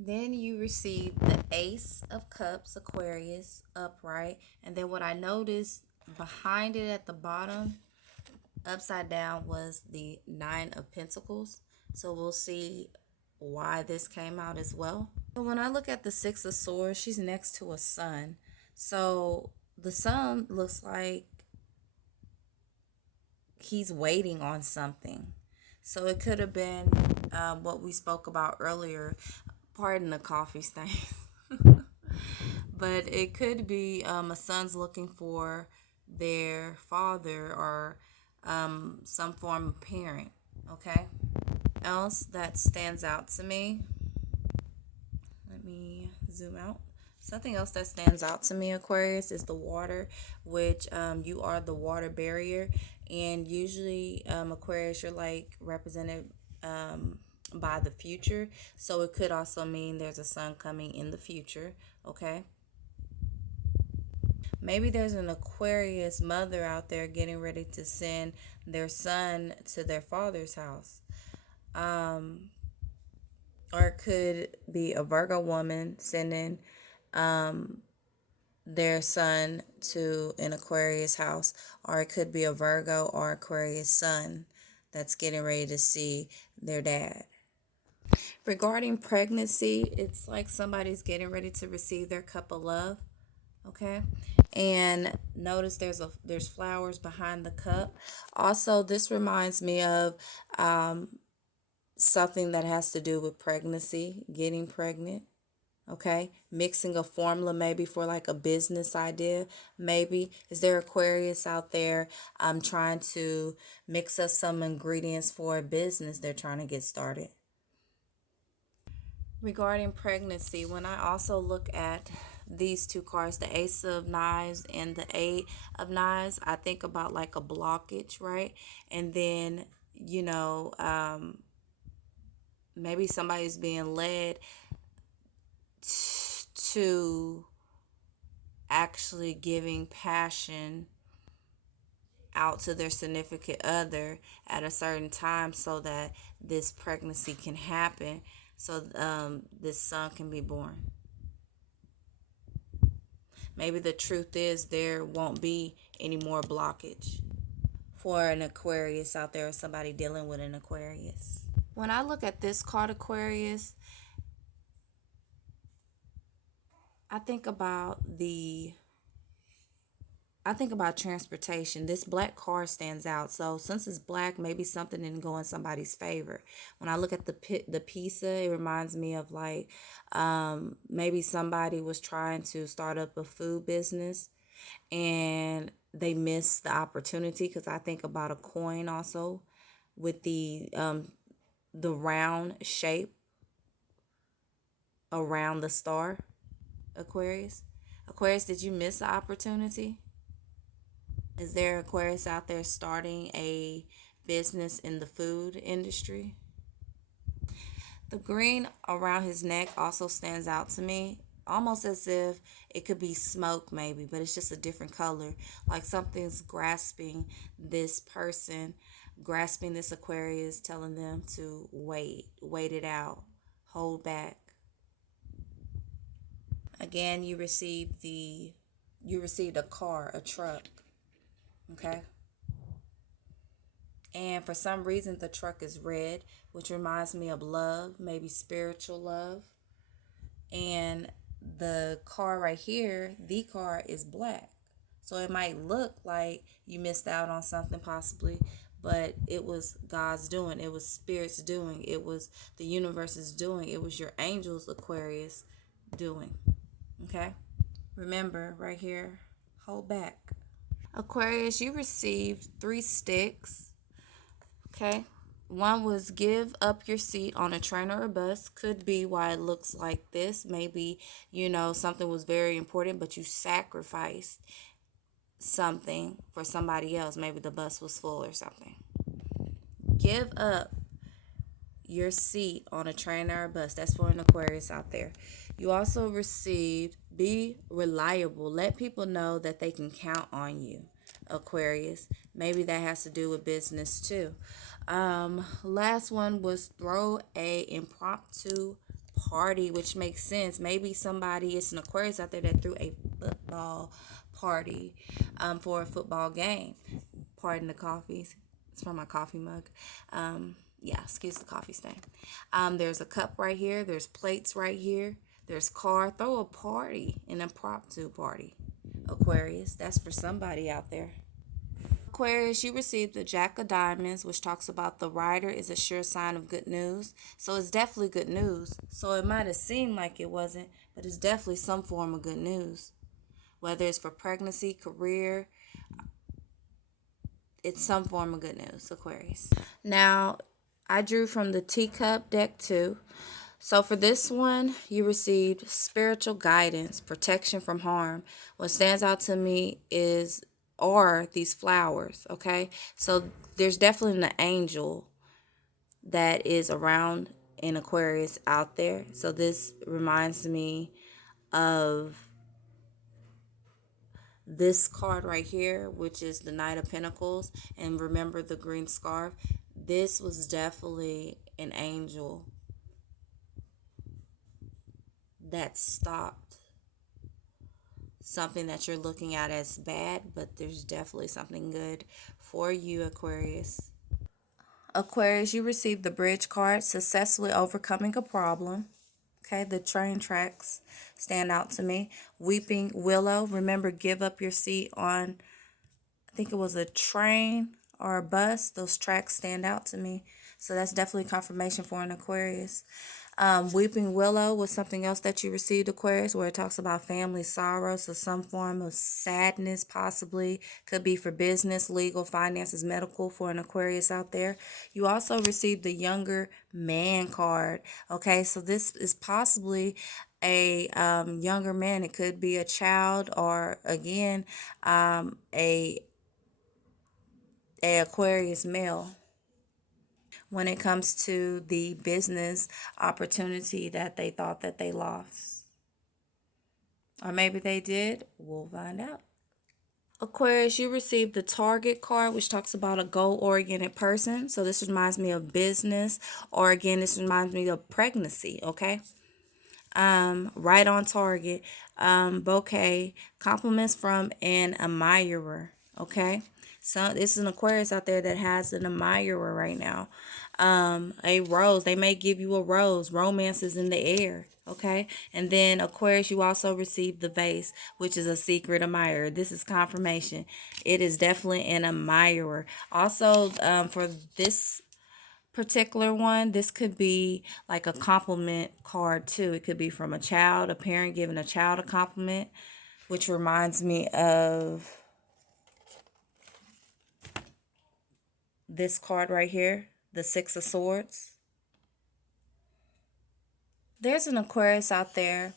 Then you receive the Ace of Cups, Aquarius, upright. And then what I noticed behind it at the bottom, upside down, was the Nine of Pentacles. So we'll see why this came out as well. So when I look at the Six of Swords, she's next to a sun. So the sun looks like he's waiting on something. So it could have been what we spoke about earlier. Pardon the coffee stains. But it could be a son's looking for their father or some form of parent. Okay. Else that stands out to me. Let me zoom out. Something else that stands out to me, Aquarius, is the water, which you are the water barrier. And usually, Aquarius, you're like represented by the future. So it could also mean there's a sun coming in the future. Okay. Maybe there's an Aquarius mother out there getting ready to send their son to their father's house. Um, or it could be a Virgo woman sending their son to an Aquarius house, or it could be a Virgo or Aquarius son that's getting ready to see their dad. Regarding pregnancy, it's like somebody's getting ready to receive their cup of love. Okay. And notice there's flowers behind the cup. Also, this reminds me of something that has to do with pregnancy, getting pregnant. Okay, mixing a formula maybe for like a business idea. Maybe is there Aquarius out there trying to mix up some ingredients for a business they're trying to get started. Regarding pregnancy, when I also look at these two cards, the Ace of Knives and the Eight of Knives, I think about like a blockage, right? And then, you know, maybe somebody's being led to actually giving passion out to their significant other at a certain time so that this pregnancy can happen, so this son can be born. Maybe the truth is there won't be any more blockage for an Aquarius out there or somebody dealing with an Aquarius. When I look at this card, Aquarius, I think about the I think about transportation. This black car stands out. So since it's black, maybe something didn't go in somebody's favor. When I look at the pizza, it reminds me of like maybe somebody was trying to start up a food business and they missed the opportunity, because I think about a coin also with the round shape around the star. Aquarius. Aquarius, did you miss the opportunity? Is there Aquarius out there starting a business in the food industry? The green around his neck also stands out to me, almost as if it could be smoke, maybe, but it's just a different color. Like something's grasping this person, grasping this Aquarius, telling them to wait it out, hold back. Again, you received a car, a truck, okay? And for some reason, the truck is red, which reminds me of love, maybe spiritual love. And the car right here, the car is black. So it might look like you missed out on something possibly, but it was God's doing. It was Spirit's doing. It was the universe's doing. It was your angels, Aquarius, doing. Okay? Remember, right here, hold back. Aquarius, you received three sticks. Okay. One was give up your seat on a train or a bus. Could be why it looks like this. Maybe, something was very important, but you sacrificed something for somebody else. Maybe the bus was full or something. Give up your seat on a train or a bus. That's for an Aquarius out there. You also received be reliable. Let people know that they can count on you, Aquarius. Maybe that has to do with business too. Last one was throw a impromptu party, which makes sense. Maybe somebody, it's an Aquarius out there that threw a football party for a football game. Pardon the coffees. It's from my coffee mug. Yeah, excuse the coffee stain. There's a cup right here. There's plates right here. There's car. Throw a party, an impromptu party. Aquarius, that's for somebody out there. Aquarius, you received the Jack of Diamonds, which talks about the rider is a sure sign of good news. So it's definitely good news. So it might have seemed like it wasn't, but it's definitely some form of good news. Whether it's for pregnancy, career, it's some form of good news, Aquarius. Now, I drew from the Teacup deck too. So for this one, you received spiritual guidance, protection from harm. What stands out to me is are these flowers, okay? So there's definitely an angel that is around in Aquarius out there. So this reminds me of this card right here, which is the Knight of Pentacles, and remember the green scarf. This was definitely an angel that stopped something that you're looking at as bad, but there's definitely something good for you, Aquarius. Aquarius, you received the bridge card, successfully overcoming a problem. Okay, the train tracks stand out to me. Weeping Willow, remember, give up your seat on, I think it was a train or a bus. Those tracks stand out to me. So that's definitely confirmation for an Aquarius. Weeping Willow was something else that you received, Aquarius, where it talks about family sorrow. So some form of sadness possibly could be for business, legal, finances, medical for an Aquarius out there. You also received the younger man card. Okay, so this is possibly a younger man. It could be a child or again a Aquarius male when it comes to the business opportunity that they thought that they lost. Or maybe they did. We'll find out. Aquarius, you received the Target card, which talks about a goal-oriented person. So this reminds me of business, or again, this reminds me of pregnancy, okay? Right on target. Bouquet, compliments from an admirer, okay? So this is an Aquarius out there that has an admirer right now. A rose, they may give you a rose. Romance is in the air, okay? And then Aquarius, you also received the vase, which is a secret admirer. This is confirmation. It is definitely an admirer. Also, for this particular one, this could be like a compliment card too. It could be from a child, a parent giving a child a compliment, which reminds me of this card right here, the Six of Swords. There's an Aquarius out there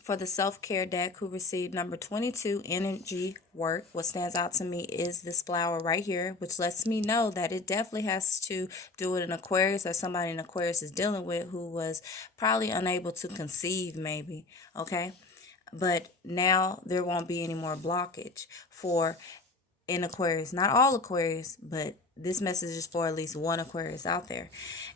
for the self-care deck who received number 22, energy work. What stands out to me is this flower right here, which lets me know that it definitely has to do with an Aquarius or somebody in Aquarius is dealing with who was probably unable to conceive maybe, okay? But now there won't be any more blockage for in Aquarius. Not all Aquarius, but this message is for at least one Aquarius out there.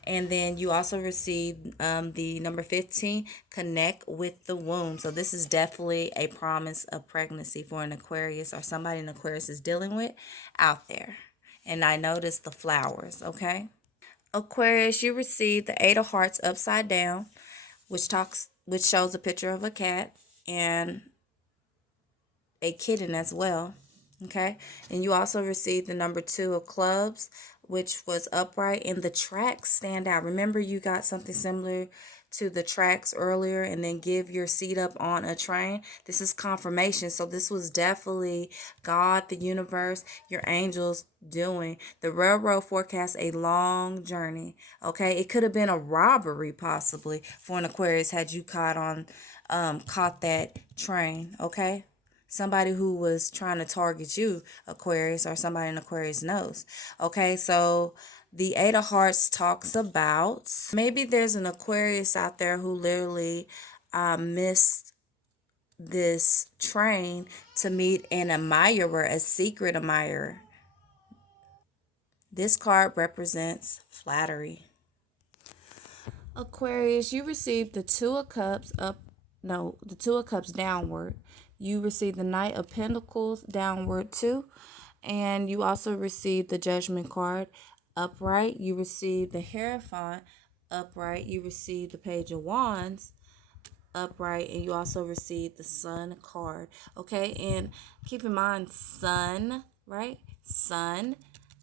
And then you also received the number 15, connect with the womb. So this is definitely a promise of pregnancy for an Aquarius or somebody an Aquarius is dealing with out there. And I noticed the flowers, okay? Aquarius, you received the Eight of Hearts upside down, which shows a picture of a cat and a kitten as well. Okay, and you also received the number 2 of clubs, which was upright, and the tracks stand out. Remember, you got something similar to the tracks earlier, and then give your seat up on a train. This is confirmation. So this was definitely God, the universe, your angels doing. The railroad forecasts a long journey. Okay, it could have been a robbery possibly for an Aquarius had you caught that train. Okay. Somebody who was trying to target you, Aquarius, or somebody in Aquarius knows. Okay, so the Eight of Hearts talks about maybe there's an Aquarius out there who literally missed this train to meet an admirer, a secret admirer. This card represents flattery. Aquarius, you received the Two of Cups the Two of Cups downward. You received the Knight of Pentacles downward too. And you also received the Judgment card upright. You received the Hierophant upright. You received the Page of Wands upright, and you also received the Sun card. Okay, and keep in mind, Sun, right? Sun.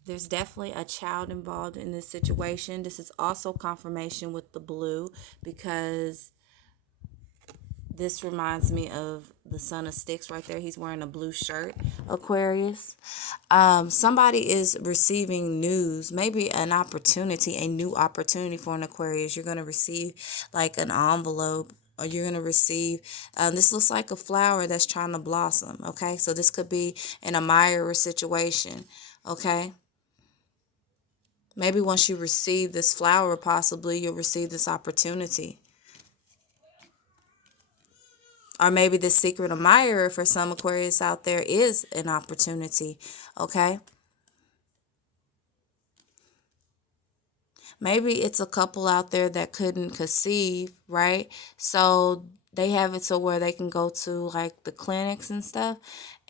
There's definitely a child involved in this situation. This is also confirmation with the blue, because this reminds me of the Son of Sticks right there. He's wearing a blue shirt, Aquarius. Somebody is receiving news, maybe an opportunity, a new opportunity for an Aquarius. You're going to receive like an envelope, or you're going to receive, this looks like a flower that's trying to blossom, okay? So this could be an admirer situation, okay? Maybe once you receive this flower, possibly you'll receive this opportunity. Or maybe the secret admirer for some Aquarius out there is an opportunity, okay? Maybe it's a couple out there that couldn't conceive, right? So they have it so where they can go to like the clinics and stuff.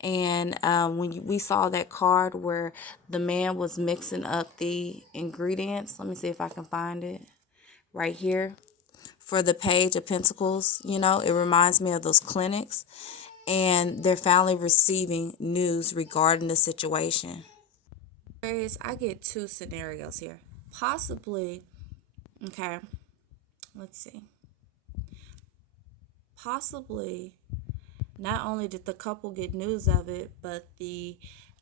And we saw that card where the man was mixing up the ingredients. Let me see if I can find it right here. For the Page of Pentacles, it reminds me of those clinics. And they're finally receiving news regarding the situation. Aquarius, I get two scenarios here. Possibly, okay, let's see. Possibly, not only did the couple get news of it, but the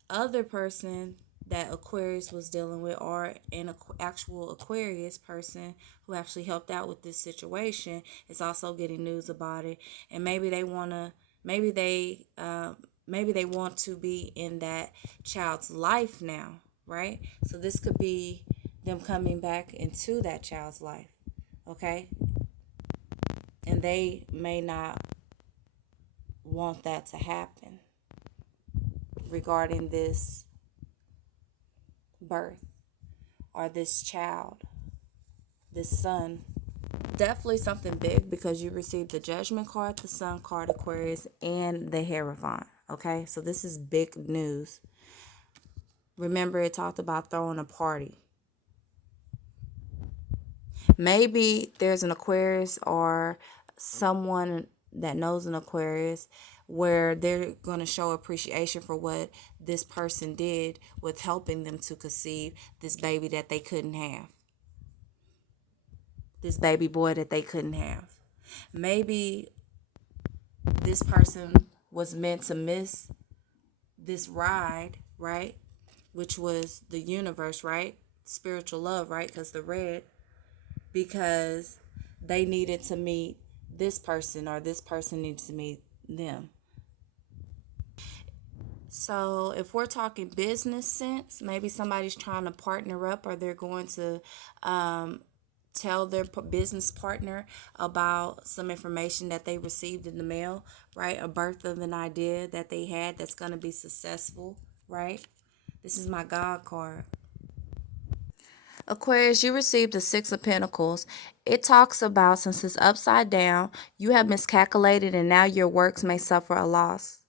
other person that Aquarius was dealing with, or an actual Aquarius person who actually helped out with this situation, is also getting news about it. And maybe they want to, maybe they want to be in that child's life now, right? So this could be them coming back into that child's life, okay? And they may not want that to happen regarding this birth or this child, this son. Definitely something big, because you received the Judgment card, the Sun card, Aquarius, and the Hierophant, okay? So this is big news. Remember, it talked about throwing a party. Maybe there's an Aquarius or someone that knows an Aquarius where they're going to show appreciation for what this person did with helping them to conceive this baby that they couldn't have. This baby boy that they couldn't have. Maybe this person was meant to miss this ride, right? Which was the universe, right? Spiritual love, right? Because the red, because they needed to meet this person, or this person needs to meet them. So if we're talking business sense, maybe somebody's trying to partner up, or they're going to tell their business partner about some information that they received in the mail, right? A birth of an idea that they had that's going to be successful, right? This is my God card. Aquarius, you received the Six of Pentacles. It talks about, since it's upside down, you have miscalculated and now your works may suffer a loss.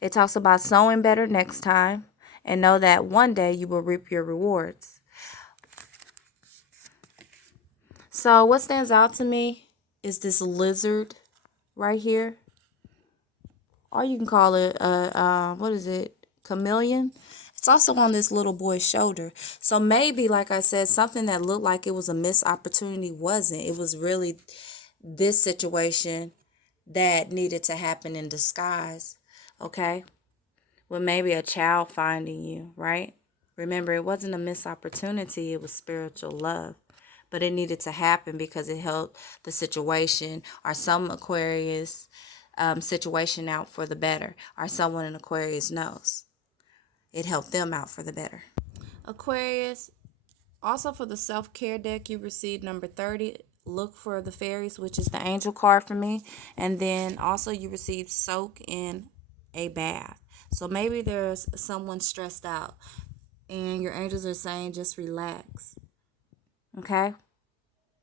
It talks about sowing better next time, and know that one day you will reap your rewards. So what stands out to me is this lizard right here. Or you can call it what is it? Chameleon. It's also on this little boy's shoulder. So maybe, like I said, something that looked like it was a missed opportunity wasn't. It was really this situation that needed to happen in disguise. Okay? With maybe a child finding you, right? Remember, it wasn't a missed opportunity. It was spiritual love. But it needed to happen because it helped the situation, or some Aquarius situation out for the better, or someone in Aquarius knows. It helped them out for the better. Aquarius, also for the self-care deck, you received number 30. Look for the fairies, which is the angel card for me. And then also you received soak in a bath. So maybe there's someone stressed out. And your angels are saying just relax. Okay?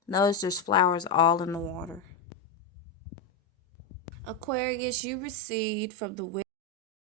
Notice there's flowers all in the water. Aquarius, you received from the